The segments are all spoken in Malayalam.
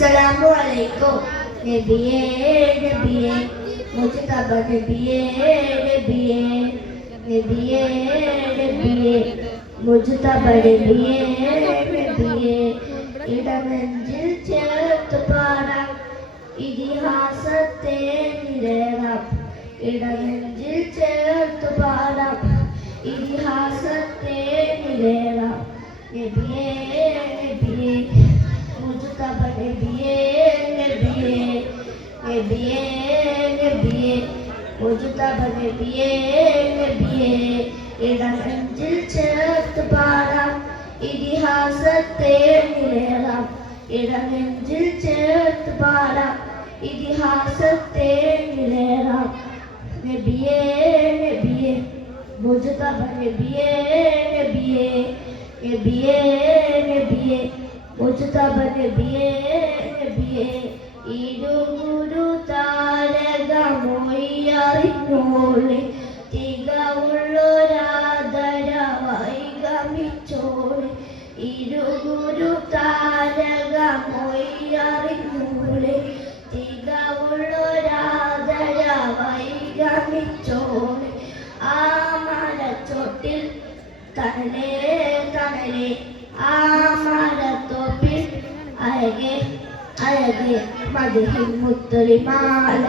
अस्सलामु अलैकुम नबिये नबिये मुजतबा नबिये नबिये नबिये नबिये मुजतबा नबिये नबिये ഇടനെഞ്ചിൽ ചേർത്ത് പാടാം ഇതിഹാസത്തെ നിരേറാം ഇടനെഞ്ചിൽ ചേർത്ത് പാടാം ഇതിഹാസത്തെ നിരേറാം നബിയേ നബിയേ മുജ്തബ നബിയേ നബിയേ നബിയേ നബിയേ മുജ്തബ നബിയേ നബിയേ ഇടനെഞ്ചിൽ ചേർത്ത് പാടാം ഇതിഹാസത്തെ നിരേറാം ഇടനെഞ്ചിൽ ചേർത്ത് പാടാം ഇതിഹാസത്തെ നിരേറാം നബിയേ നബിയേ മുജ്തബ നബിയേ നബിയേ നബിയേ നബിയേ മുജ്തബ നബിയേ നബിയേ ഇരുഗുരു താരകമൊയ്യറിഞ്ഞോളെ തികവുള്ളൊരാദരവായി ഗമിച്ചോളെ ഇരുഗുരു താരകമൊയ്യറിഞ്ഞോളെ തികവുള്ളൊരാദരവായി ഗമിച്ചോളെ ആ മരച്ചോട്ടിൽ തണലേ തണലേ ആ മരത്തോപ്പിൽ അഴകെ അഴകെ മധുഹിൻ മുത്തൊളിമാല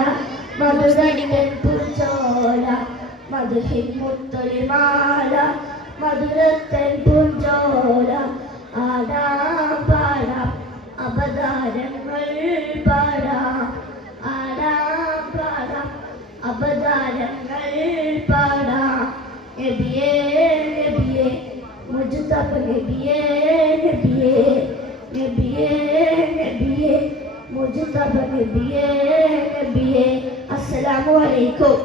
മധുരൻ പുഞ്ചോല മധുഹിൻ മുത്തൊളിമാല മധുരത്തൻ പുഞ്ചോല ആടാം പാടാം അപദാരങ്ങൾ പാടാം ആടാം പാടാം അപദാരങ്ങൾ പാടാം നബിയേ നബിയേ മുജ്തബ നബിയേ നബിയേ നബിയേ നബിയേ മുജ്തബ നബിയേ നബിയേ അസ്സലാമു അലൈക്കും